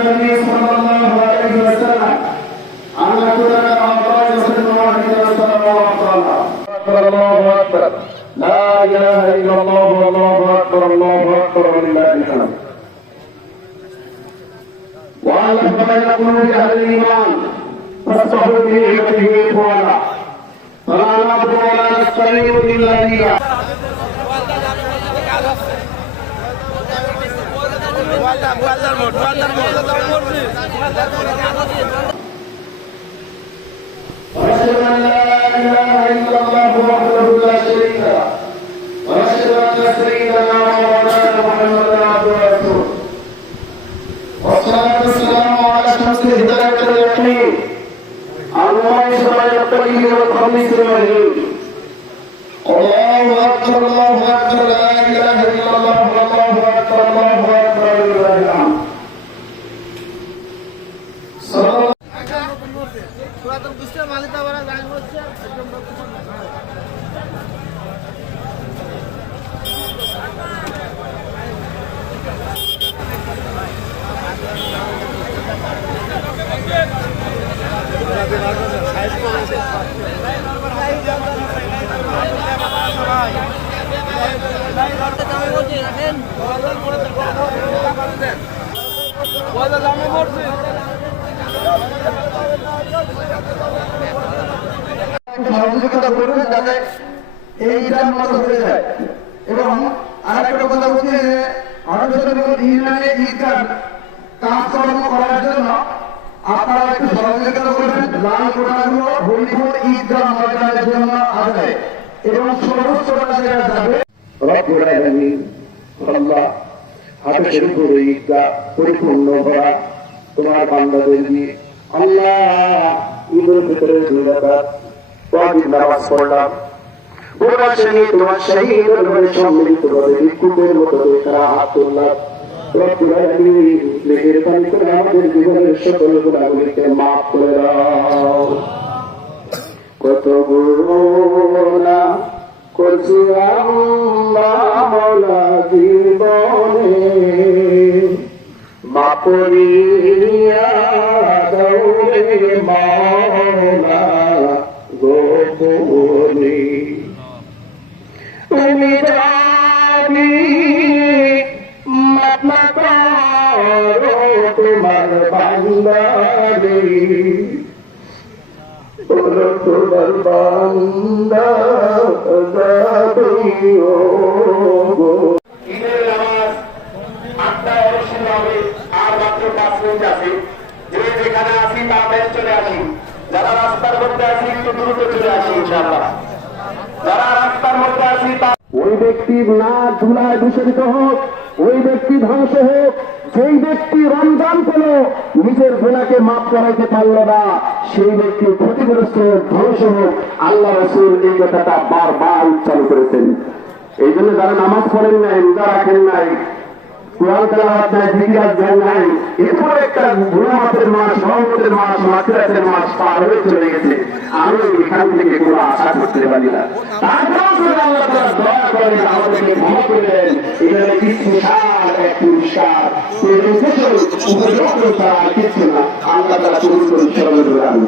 النبي صلى الله عليه وسلم أن نكون أعطاء وسلم واحدا صلى الله أكبر الله أكبر لا إله إلا الله والله أكبر ولله الحمد. وألف بين قلوب أهل الإيمان فاصطحوا بنعمته إخوانا فلا نعبد ولا نستعين إلا إياه. وأشهد أن لا إله إلا الله وحده لا شريك له وأشهد أن سيدنا ومولانا محمدا عبده ورسوله والصلاة والسلام على شمس الهداية واليقين الله سبحانه الطيب والخبيث المهين. الله أكبر الله أكبر لا إله إلا الله والله أكبر لله الحمد. সহযোগিতা করবেন যাতে এইটার মতো হয়ে যায়। এবং আরেকটা কথা বলছি যে ইউনিয়নে ঈদগাহ কাজকর্ম করার জন্য আপনারা একটু সহযোগিতা করবেন। লাল কোটাগুলো হরিপুর ঈদগাহ ময়দানের জন্য আদায় এবং সমস্ত কাজে যাবে। রব্বুল আলামিন আল্লাহ হাতে শুরু করে ঈদগাহ পরিপূর্ণ করা তোমার বান্দাদের নিয়ে আল্লাহ ঈদের ভিতরে দুই রাকাত ওয়াজিব নামাজ পড়লাম। ওরা শ্রেণী তোমার শহীদের ঘরে সম্মিলিত ভাবে বিক্ষুব্ধের মতো তারা হাত তুললাম। রব্বুল আলামিন মেহেরবানি করে আমাদের জীবনের সকল গুনাহগুলিকে মাফ করে দাও। কত গুনাহ করছি আল্লাহ মাওলা জীবনে মাফ করিয়া দাও রে মাওলা গোপনে। তুমি জানি মাফ না করো তোমার বান্দারে তোমার বান্দা যাবেও গো। ঈদের নামাজ 8টায় অনুষ্ঠিত হবে। আর মাত্র 5 মিনিট আছে। যে যেখানে আসি তাড়াতাড়ি চলে আসি। যারা রাস্তার মধ্যে আছি একটু দ্রুত চলে আসি ইনশাআল্লাহ। যারা রাস্তার মধ্যে আছি ওই ব্যক্তির না ধুলায় দূষিত হোক, ওই ব্যক্তি ধ্বংস হোক। যেই ব্যক্তি রমজান পেল নিজের গুনাহকে মাফ করাইতে পারল না, সেই ব্যক্তি ক্ষতিগ্রস্ত ধ্বংস হোক। আল্লাহ রাসূল এই কথাটা বারবার উচ্চারণ করেছেন। এই জন্য যারা নামাজ পড়েন নাই, রোজা রাখেন নাই, কোরআন তেলাওয়াত নাই, জিকির আজকার নাই, এরপর একটা গুনাহের মাস, রহমতের মাস, মাগফিরাতের মাস পার হয়ে চলে গেছে। আমি এখান থেকে কোনো আশা করতে পারি না। তারপর আল্লাহ তাআলা দয়া করে আমাদেরকে ক্ষমা করে দেন। এখানে বিশাল এক পুরস্কার, উপযুক্ত তারা কিছু না। আল্লাহ তাআলা কবুল করুন।